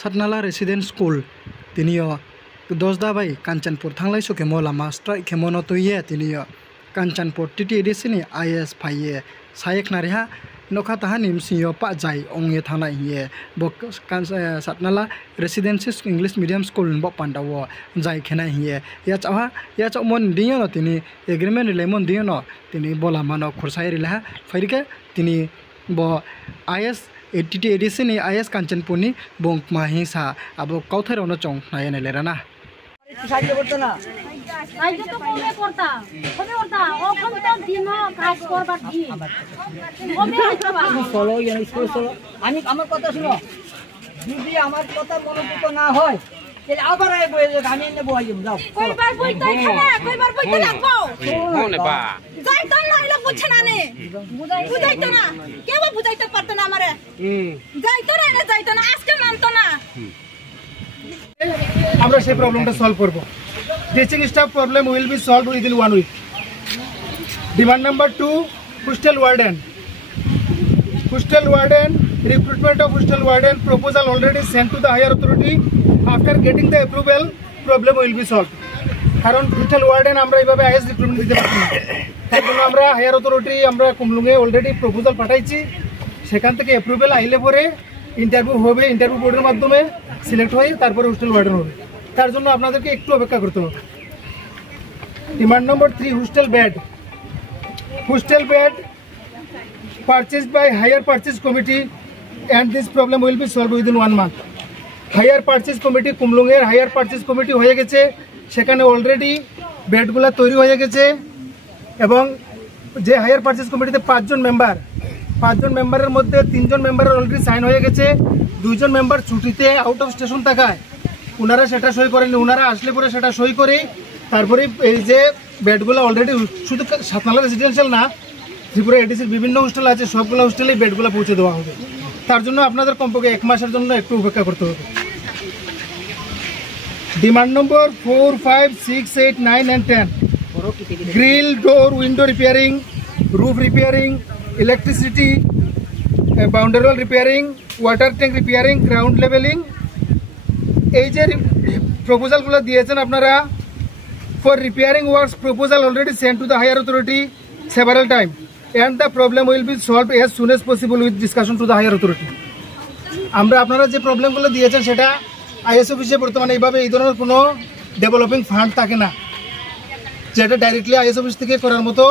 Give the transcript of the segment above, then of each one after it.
सातनाला resident school तिनियो दस दाबाई कांचनपुर थांलाय सकेमो लामा स्ट्राइक खेमो नतुये तिनियो कांचनपुर टीटी एडिसनि आईएस फाइये सायक नारिहा नखा ताहा निमसियो पाजाय ओंगे थाना हिये बो Satnala residential English medium school बो पांडावो जाय खेना हिये या चाव मन दियो न तिनी एग्रीमेंट रिलेमन दियो न तिनी बोला मानो खुरसाय रिला फैरिके तिनी बो आईएस टीटी एडिसनि आईएस कांचनपुरनि बंकमा हिंसा आबो काउथारावनो चंग नायने लेराना সাহায্য করতো না সাহায্য তো কমে করতা ও কম তো দিন কাজ করবার দি কমে চলো স্কুল চলো আমার কথা শুনো যদি আমার কথা মনোযোগ না হয় তাহলে আবার আই বই আমি এনে বই যাও কয়বার বইতে খানা কয়বার বইতে লাগবো মনে বা যাই তো নাইলে বুঝছ না নে বুঝাইতো না কেউ বুঝাইতে পারতো না আমারে যাইতো না আজকে মানতো না আমরা সেই প্রবলেমটা সলভ করব teaching staff problem will be solved within 1 week demand number 2 hostel warden recruitment of hostel warden proposal already sent to the higher authority after getting the approval problem will be solved কারণ hostel warden আমরা এইভাবে is recruitment দিতে পারছি না তার জন্য আমরা higher authority আমরা কুমলুঙে অলরেডি প্রপোজাল পাঠাইছি সেখান থেকে অ্যাপ্রুভাল আইলে পরে ইন্টারভিউ হবে ইন্টারভিউ বোর্ডের মাধ্যমে সিলেক্ট হয়ে তারপরে হোস্টেল ওয়ার্ডেন হবে তার জন্য আপনাদেরকে একটু অপেক্ষা করতে হবে demand number 3 hostel bed purchased by higher purchase committee and this problem will be solved within 1 month higher purchase committee কুমলুঙের higher purchase committee হয়ে গেছে সেখানে অলরেডি বেডগুলো তৈরি হয়ে গেছে এবং যে হায়ার পারচেজ কমিটিতে 5 জন মেম্বারের মধ্যে 3 জন মেম্বারের অলরেডি সাইন হয়ে গেছে 2 জন মেম্বার ছুটিতে আউট অফ স্টেশন থাকায় ওনারা সেটা সই করেননি ওনারা আসলে পরে সেটা সই করে তারপরে এই যে বেডগুলো অলরেডি শুধু সাতনালা রেসিডেন্সিয়াল না ত্রিপুরা এডিসির বিভিন্ন হোস্টেল আছে সবগুলো হোস্টেলেই বেডগুলো পৌঁছে দেওয়া হবে তার জন্য আপনাদের কমপক্ষে 1 মাসের জন্য একটু অপেক্ষা করতে হবে demand number 4, 5, 6, 8, 9 and 10 grill door window repairing roof repairing electricity boundary wall repairing water tank repairing ground levelling এই যে প্রপোজালগুলো দিয়েছেন আপনারা for repairing works proposal already sent to the higher authority several times and the problem will be solved as soon as possible with discussion to the higher authority আমরা আপনারা যে প্রবলেমগুলো দিয়েছেন সেটা আইএস অফিসে বর্তমানে এইভাবে এই ধরনের কোনো ডেভেলপিং ফান্ড থাকে না যেটা ডাইরেক্টলি আইএস অফিস থেকে করার মতো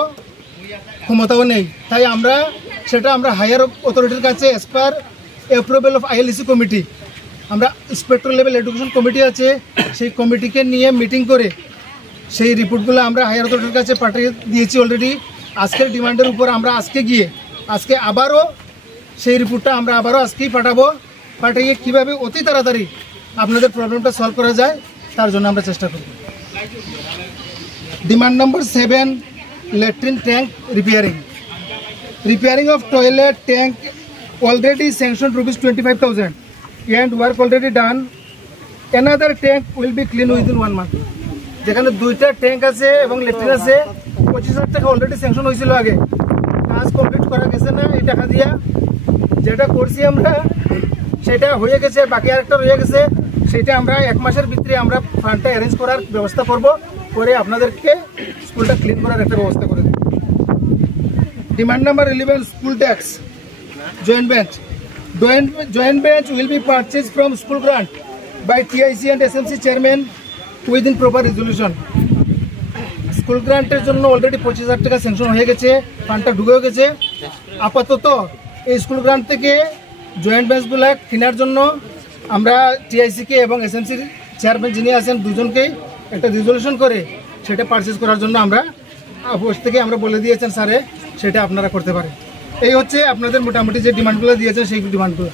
ক্ষমতাও নেই তাই আমরা হায়ার অথরিটির কাছে as per approval of ILC committee আমরা ইন্সপেক্টর লেভেল এডুকেশন কমিটি আছে সেই কমিটিকে নিয়ে মিটিং করে সেই রিপোর্টগুলো আমরা হায়ার অথরিটির কাছে পাঠিয়ে দিয়েছি অলরেডি আজকের ডিমান্ডের উপর আমরা আজকে আবারও সেই রিপোর্টটা আমরা আবারও আজকেই পাঠিয়ে কীভাবে অতি তাড়াতাড়ি আপনাদের প্রবলেমটা সলভ করা যায় তার জন্য আমরা চেষ্টা করব demand number 7 latrine tank repairing of toilet tank already sanction ₹25,000 and work already done another tank will be clean within 1 month যেখানে 2টা ট্যাঙ্ক আছে এবং ল্যাট্রিন আছে 25,000 টাকা অলরেডি স্যাংশন হয়েছিল আগে কাজ কমপ্লিট করা গেছে না এই টাকা দিয়া যেটা করছি আমরা সেটা হয়ে গেছে বাকি আরেকটা রয়ে গেছে সেটা আমরা 1 মাসের ভিতরে আমরা ফান্ডটা অ্যারেঞ্জ করার ব্যবস্থা করব করে আপনাদেরকে স্কুলটা ক্লিন করার একটা ব্যবস্থা করে দেব demand number 11 school tax joint bench will be purchased from school grant by TIC and SMC chairman within proper resolution school গ্রান্টের জন্য অলরেডি 25,000 টাকা স্যাংশন হয়ে গেছে ফান্ডটা ঢুকে গেছে আপাতত এই স্কুল গ্রান্ট থেকে জয়েন্ট বেঞ্চগুলো কেনার জন্য আমরা টিআইসিকে এবং এসএমসির চেয়ারম্যান যিনি আছেন দুজনকেই একটা রেজলিউশন করে সেটা পারচেজ করার জন্য আমরা অফিস থেকে আমরা বলে দিয়েছেন স্যারে সেটা আপনারা করতে পারেন এই হচ্ছে আপনাদের মোটামুটি যে ডিমান্ডগুলো দিয়েছেন সেই ডিমান্ডগুলো